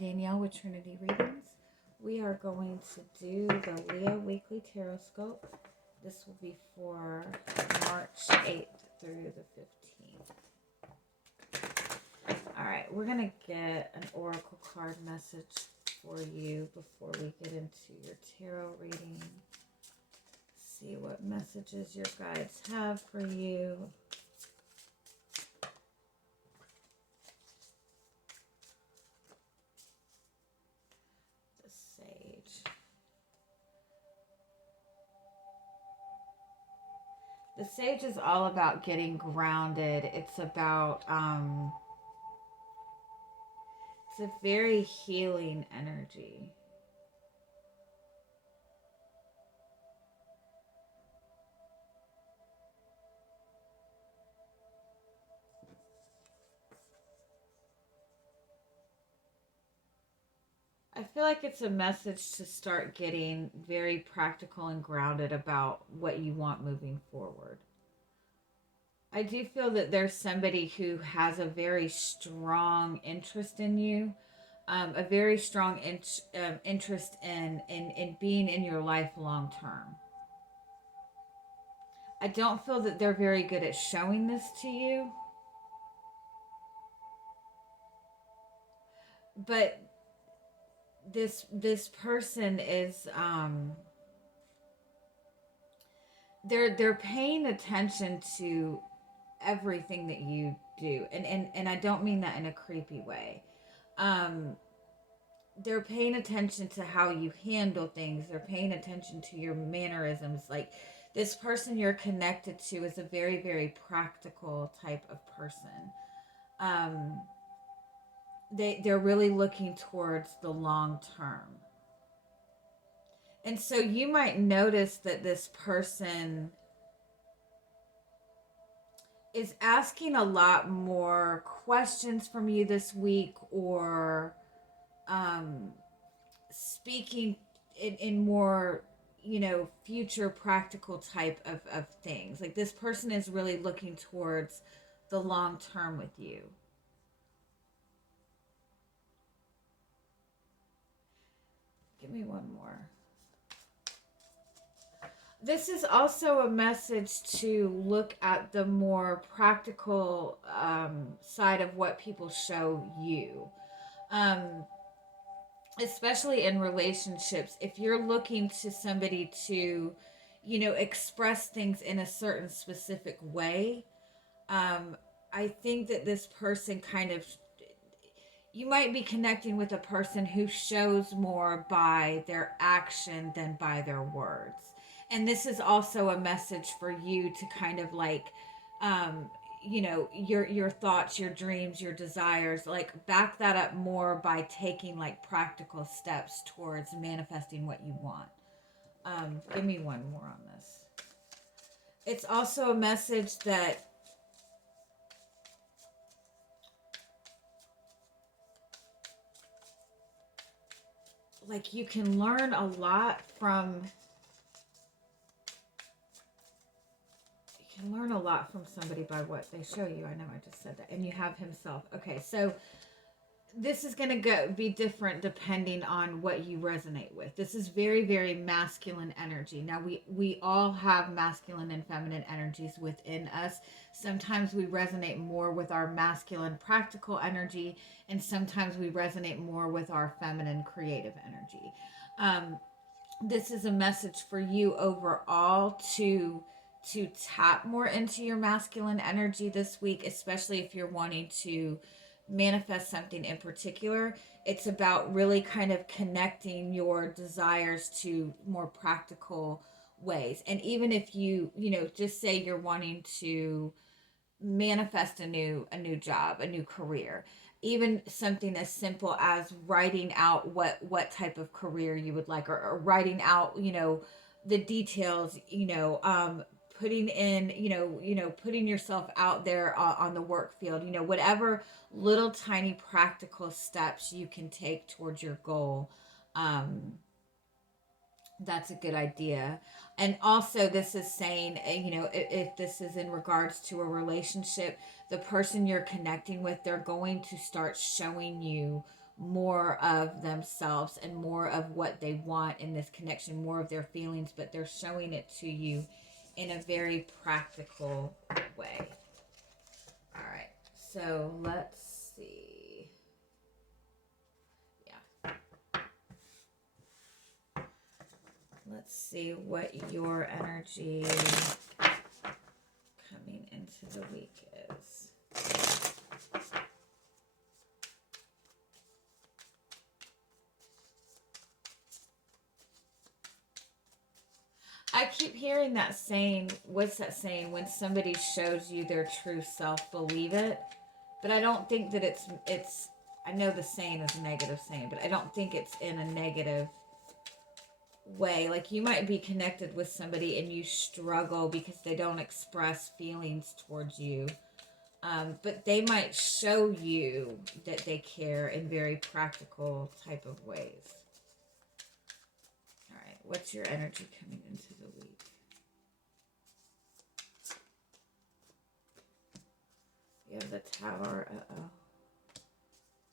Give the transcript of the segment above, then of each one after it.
Danielle with Trinity Readings. We are going to do the Leo Weekly Tarotscope. This will be for March 8th through the 15th. Alright, we're going to get an oracle card message for you before we get into your tarot reading. See what messages your guides have for you. The Sage is all about getting grounded. It's about, it's a very healing energy. I feel like it's a message to start getting very practical and grounded about what you want moving forward. I do feel that there's somebody who has a very strong interest in you, a very strong interest in being in your life long term. I don't feel that they're very good at showing this to you, but this person is they're paying attention to everything that you do, and I don't mean that in a creepy way. They're paying attention to how you handle things. They're paying attention to your mannerisms. Like, this person you're connected to is a very, very practical type of person. They're really looking towards the long term. And so you might notice that this person is asking a lot more questions from you this week, or speaking in more, future practical type of things. Like, this person is really looking towards the long term with you. Give me one more. This is also a message to look at the more practical side of what people show you. Especially in relationships, if you're looking to somebody to, express things in a certain specific way, I think that this person you might be connecting with a person who shows more by their action than by their words. And this is also a message for you to kind of like, your thoughts, your dreams, your desires, like, back that up more by taking like practical steps towards manifesting what you want. Give me one more on this. It's also a message that like you can learn a lot from somebody by what they show you. I know I just said that. And you have himself. Okay, so this is going to be different depending on what you resonate with. This is very, very masculine energy. Now, we all have masculine and feminine energies within us. Sometimes we resonate more with our masculine practical energy, and sometimes we resonate more with our feminine creative energy. This is a message for you overall to tap more into your masculine energy this week, especially if you're wanting to manifest something in particular. It's about really kind of connecting your desires to more practical ways. And even if you just say you're wanting to manifest a new job, a new career, even something as simple as writing out what type of career you would like, or writing out the details, putting in, putting yourself out there on the work field, whatever little tiny practical steps you can take towards your goal. That's a good idea. And also, this is saying, if this is in regards to a relationship, the person you're connecting with, they're going to start showing you more of themselves and more of what they want in this connection, more of their feelings, but they're showing it to you in a very practical way. All right, so let's see. Yeah. Let's see what your energy coming into the week is. I keep hearing that saying, what's that saying? When somebody shows you their true self, believe it. But I don't think that it's, I know the saying is a negative saying, but I don't think it's in a negative way. Like, you might be connected with somebody and you struggle because they don't express feelings towards you. But they might show you that they care in very practical type of ways. All right, what's your energy coming into the week? You have the Tower,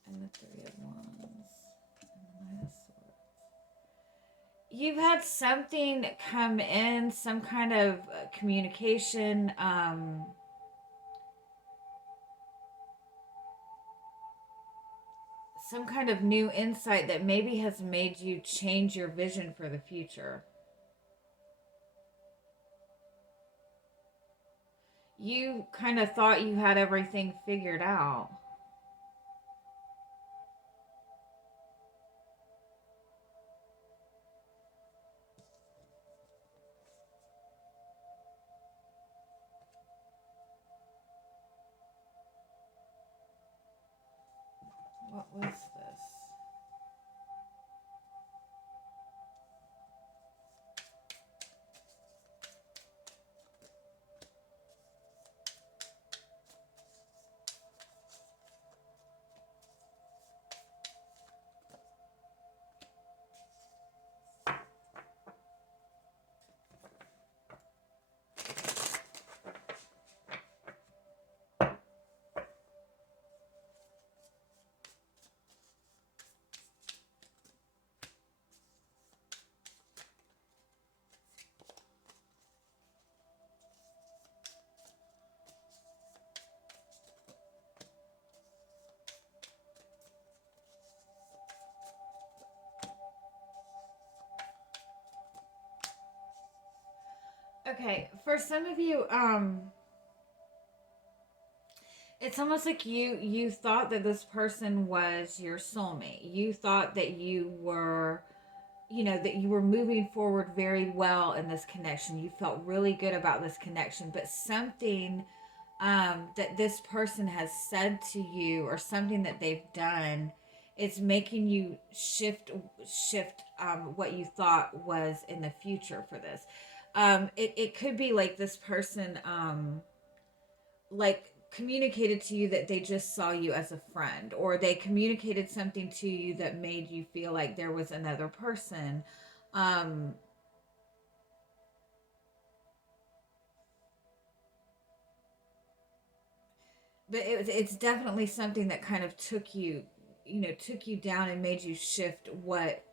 and the Three of Wands, and the Knight of Swords. You've had something come in, some kind of communication, some kind of new insight that maybe has made you change your vision for the future. You kind of thought you had everything figured out. What was this? Okay, for some of you, it's almost like you thought that this person was your soulmate. You thought that you were, that you were moving forward very well in this connection. You felt really good about this connection, but something that this person has said to you or something that they've done, it's making you shift what you thought was in the future for this. It could be like this person like communicated to you that they just saw you as a friend, or they communicated something to you that made you feel like there was another person. um but it's definitely something that kind of took you down and made you shift what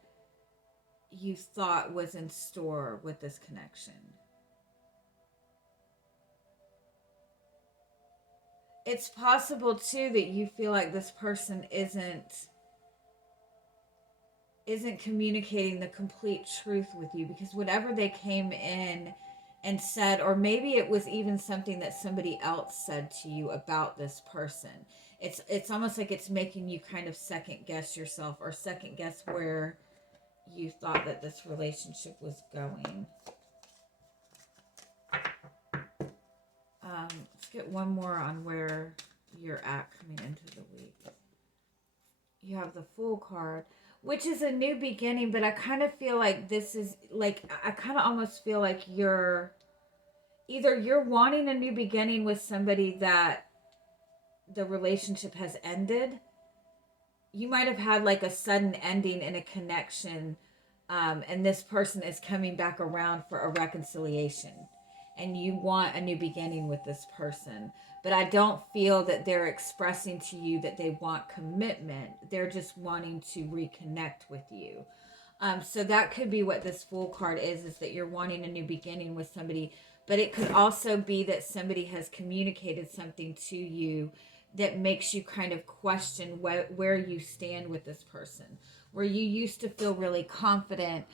you thought was in store with this connection. It's possible too that you feel like this person isn't communicating the complete truth with you, because whatever they came in and said, or maybe it was even something that somebody else said to you about this person, it's almost like it's making you kind of second guess yourself, or second guess where you thought that this relationship was going. Let's get one more on where you're at coming into the week. You have the Fool card, which is a new beginning, but I kind of feel like this is like, I kind of almost feel like you're wanting a new beginning with somebody that the relationship has ended. You might have had like a sudden ending in a connection, and this person is coming back around for a reconciliation, and you want a new beginning with this person. but I don't feel that they're expressing to you that they want commitment. They're just wanting to reconnect with you. So that could be what this Fool card is that you're wanting a new beginning with somebody, but it could also be that somebody has communicated something to you that makes you kind of question where you stand with this person. Where you used to feel really confident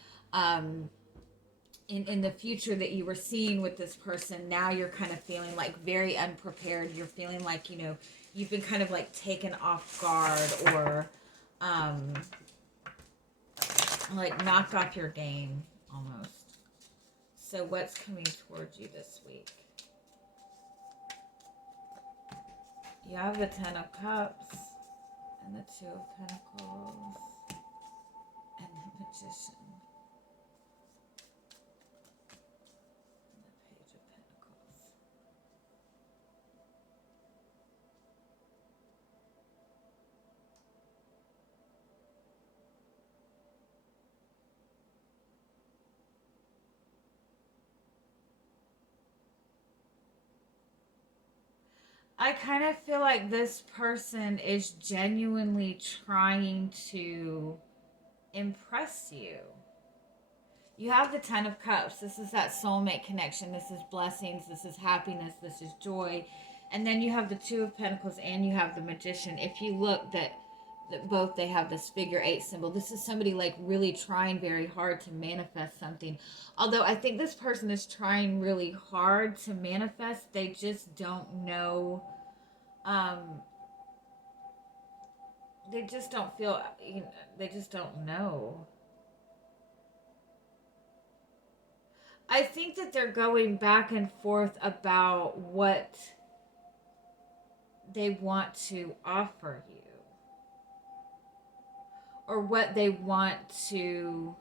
in the future that you were seeing with this person, now you're kind of feeling like very unprepared. You're feeling like, you've been kind of like taken off guard, or like knocked off your game almost. So what's coming towards you this week? You have the Ten of Cups and the Two of Pentacles and the Magician and the Page of Pentacles. I kind of feel like this person is genuinely trying to impress you. You have the Ten of Cups. This is that soulmate connection. This is blessings. This is happiness. This is joy. And then you have the Two of Pentacles and you have the Magician. If you look that both they have this figure 8 symbol. This is somebody like really trying very hard to manifest something. Although I think this person is trying really hard to manifest. They just don't know. They just don't feel, they just don't know. I think that they're going back and forth about what they want to offer you, or what they want to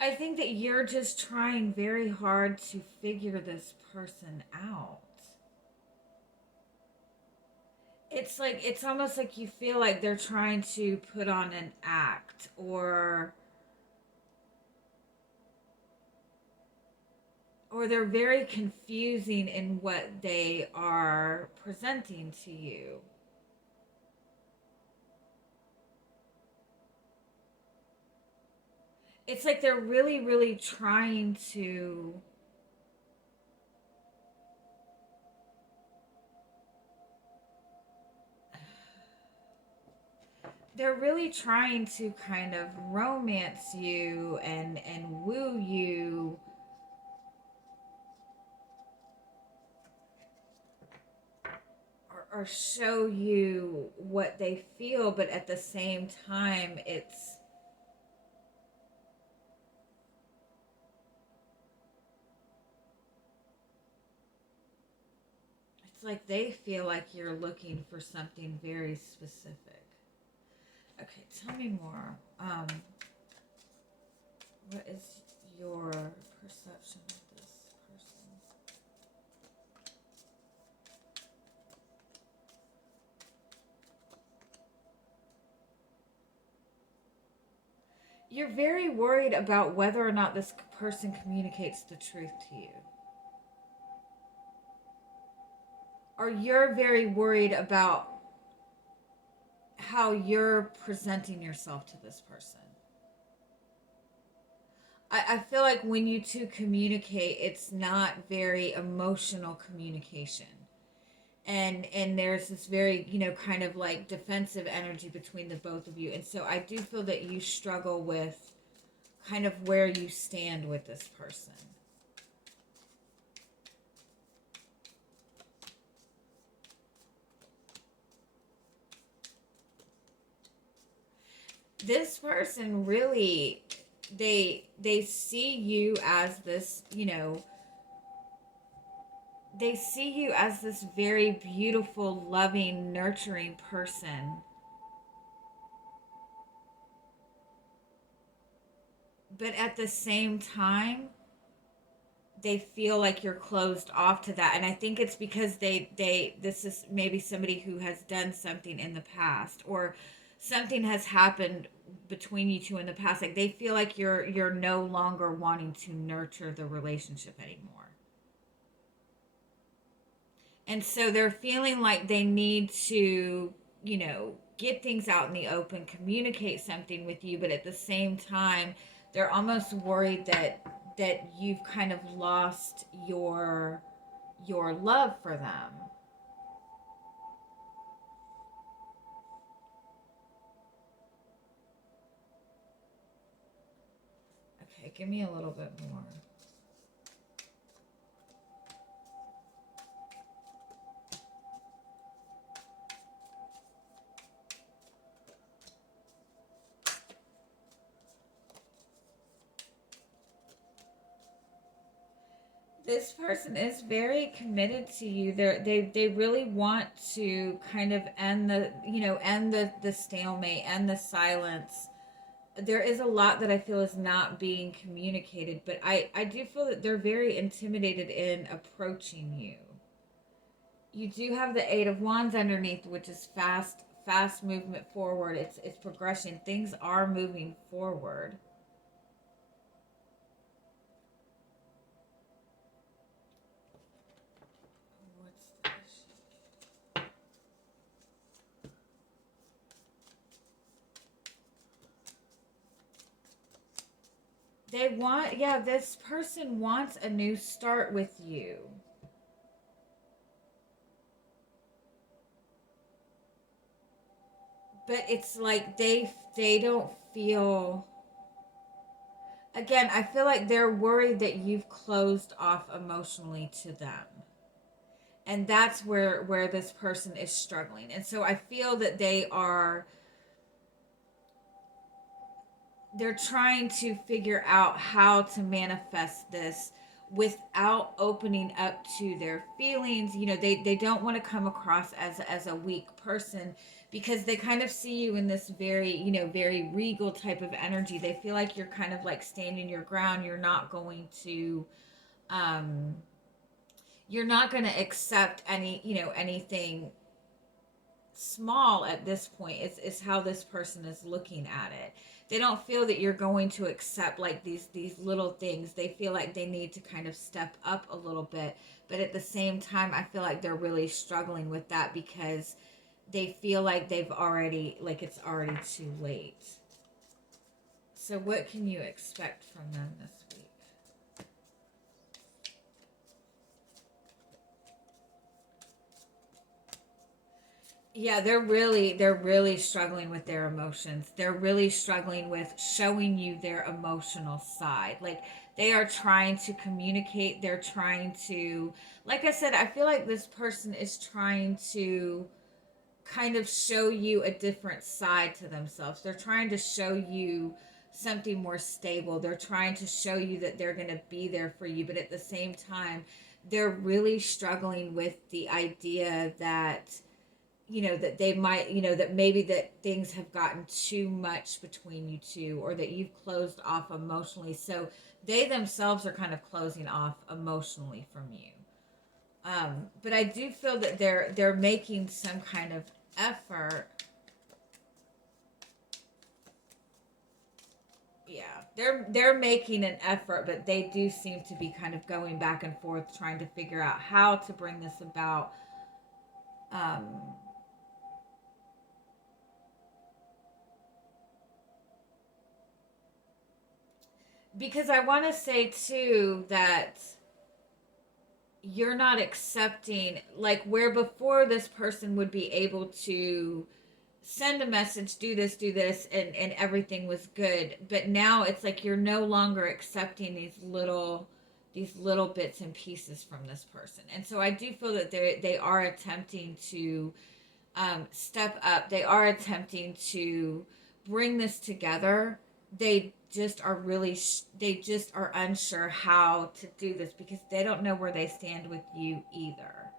I think that you're just trying very hard to figure this person out. It's like, it's almost like you feel like they're trying to put on an act, or they're very confusing in what they are presenting to you. It's like they're really, really trying to kind of romance you and woo you, or show you what they feel, but at the same time it's like they feel like you're looking for something very specific. Okay, tell me more. What is your perception of this person? You're very worried about whether or not this person communicates the truth to you. or you're very worried about how you're presenting yourself to this person. I feel like when you two communicate, it's not very emotional communication. And there's this very, kind of like defensive energy between the both of you. And so I do feel that you struggle with kind of where you stand with this person. This person really, they see you as this, they see you as this very beautiful, loving, nurturing person. But at the same time, they feel like you're closed off to that. And I think it's because this is maybe somebody who has done something in the past, or something has happened between you two in the past. Like they feel like you're no longer wanting to nurture the relationship anymore. And so they're feeling like they need to, get things out in the open, communicate something with you, but at the same time, they're almost worried that you've kind of lost your love for them. Okay, give me a little bit more. This person is very committed to you. They really want to kind of end the stalemate, end the silence. There is a lot that I feel is not being communicated, but I do feel that they're very intimidated in approaching you. You do have the Eight of Wands underneath, which is fast movement forward. It's progression. Things are moving forward. What's the issue? This person wants a new start with you. But it's like they don't feel, again, I feel like they're worried that you've closed off emotionally to them. And that's where this person is struggling. And so I feel that they're trying to figure out how to manifest this without opening up to their feelings. They don't want to come across as a weak person, because they kind of see you in this very, very regal type of energy. They feel like you're kind of like standing your ground. Um you're not going to accept anything small at this point. Is how this person is looking at it. They don't feel that you're going to accept like these little things. They feel like they need to kind of step up a little bit, but at the same time I feel like they're really struggling with that, because they feel like it's already too late. So what can you expect from them this week? Yeah, they're really struggling with their emotions. They're really struggling with showing you their emotional side. Like they are trying to communicate, they're trying to, like I said, I feel like this person is trying to kind of show you a different side to themselves. They're trying to show you something more stable. They're trying to show you that they're going to be there for you, but at the same time, they're really struggling with the idea that that they might, that maybe that things have gotten too much between you two, or that you've closed off emotionally. So they themselves are kind of closing off emotionally from you. But I do feel that they're making some kind of effort. Yeah, they're making an effort, but they do seem to be kind of going back and forth trying to figure out how to bring this about Um, because I want to say too that you're not accepting, like, where before this person would be able to send a message, do this, and everything was good, but now it's like you're no longer accepting these little bits and pieces from this person. And so I do feel that they are attempting to step up. They are attempting to bring this together. They just are they just are unsure how to do this because they don't know where they stand with you either.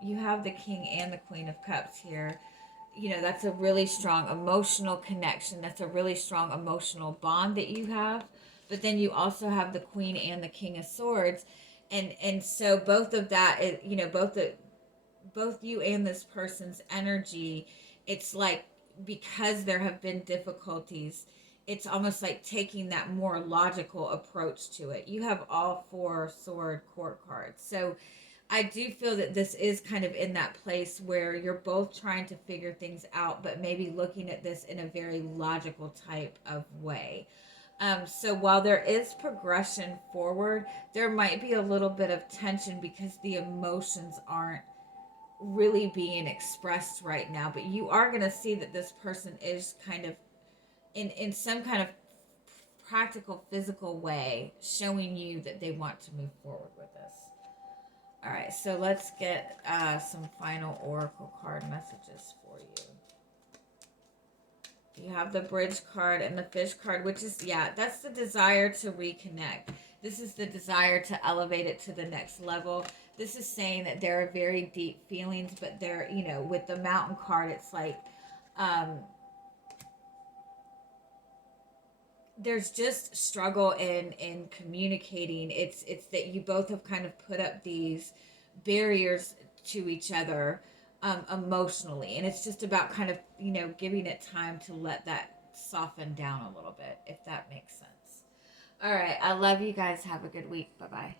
You have the King and the Queen of Cups here. You know, that's a really strong emotional connection. That's a really strong emotional bond that you have. But then you also have the Queen and the King of Swords. And so both of that is, you know, both you and this person's energy, it's like, because there have been difficulties, it's almost like taking that more logical approach to it. You have all 4 sword court cards. So I do feel that this is kind of in that place where you're both trying to figure things out, but maybe looking at this in a very logical type of way. So while there is progression forward, there might be a little bit of tension because the emotions aren't really being expressed right now. But you are going to see that this person is kind of in some kind of practical, physical way showing you that they want to move forward with this. All right, so let's get some final oracle card messages for you. You have the bridge card and the fish card, which is, yeah, that's the desire to reconnect. This is the desire to elevate it to the next level. This is saying that there are very deep feelings, but they're, you know, with the mountain card, it's like, there's just struggle in communicating. It's that you both have kind of put up these barriers to each other emotionally, and it's just about kind of, you know, giving it time to let that soften down a little bit, if that makes sense. All right, I love you guys. Have a good week. Bye bye.